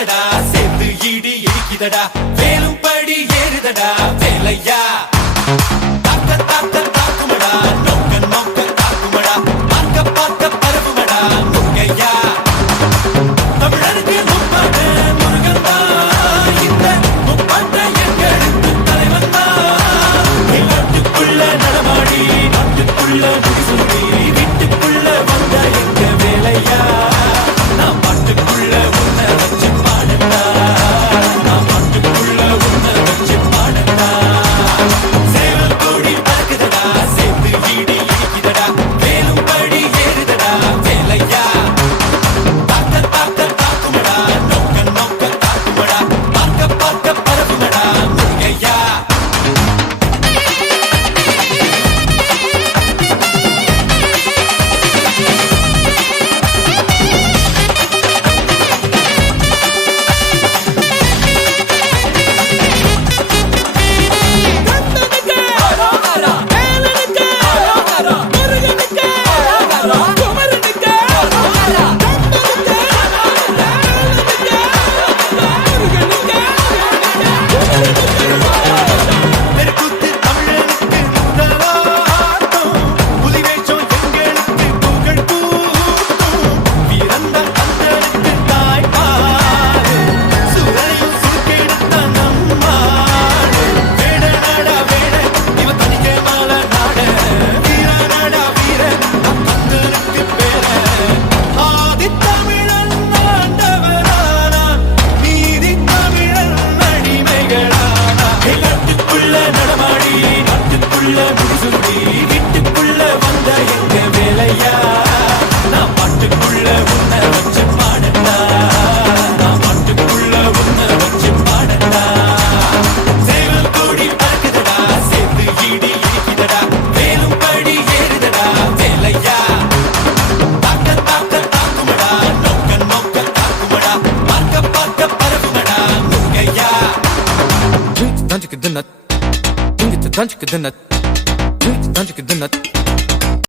பறக்குதடா சேர்த்து இடி இடிக்குதடா வேலும் படி ஏறுதடா வேலையா தாக்க தாக்க தாக்குமடா நோக்க நோக்க தாக்குமடா பார்க்க பார்க்க பரவுமடா முருகையா தமிழருக்கு முப்பாட்ட முருகன் தான் இந்த முப்பாட்ட எங்களுக்கு தலைவன் தான் நாட்டுக்குள்ள நடமாடி நாட்டுக்குள்ள முடிசூடி வீட்டுக்குள்ள வந்த எங்க வேலையா நான் பாட்டுக்குள்ள உன்னை வச்சு பாடட்டா நான் பாட்டுக்குள்ள உன்னை வச்சு பாடட்டா சேவல் கோடி பறக்குதடா சேர்த்து ஈடி இடிக்குதடா வேலும் படி ஏறுதடா வேலையா தாக்க தாக்க தாக்குமடா நோக்க நோக்க தாக்குமடா பார்க்க பார்க்க பரவுமடா முருகையா தெருக்கூத்து தமிழனுக்கு முதலாட்டம் புலிவேஷம் எங்களுக்கு புகழ் கூட்டும் வீரந்தான் கந்தனுக்கு தாய்ப்பாடு சூரனையும் சுருக்கெடுத்த நம்மாடு வேட நாடா வேட இவ தனிக்க மால நாட வீர நாடா வீர கந்தனுக்கு பேர ஆதி தமிழன் ஆண்டவரானான் நீதி தமிழன் அடிமைகளானா நாட்டுக்குள்ள நடமாடி நாட்டுக்குள்ள முடிசூடி வீட்டுக்குள்ள வந்த எங்க வேலையா நான் பாட்டுக்குள்ள உன்னை வச்சு பாடட்டா நான் பாட்டுக்குள்ள உன்னை வச்சு பாடட்டா சேவல் கோடி பறக்குதடா சேர்த்து ஈடி இடிக்குதடா வேலும் படி ஏறுதடா வேலையா தாக்க தாக்க தாக்குமடா நோக்க நோக்க தாக்குமடா பார்க்க பார்க்க பரவுமடா முருகையா Drink the dungeon, the nut. Drink the dungeon, the nut. Drink the dungeon, the nut.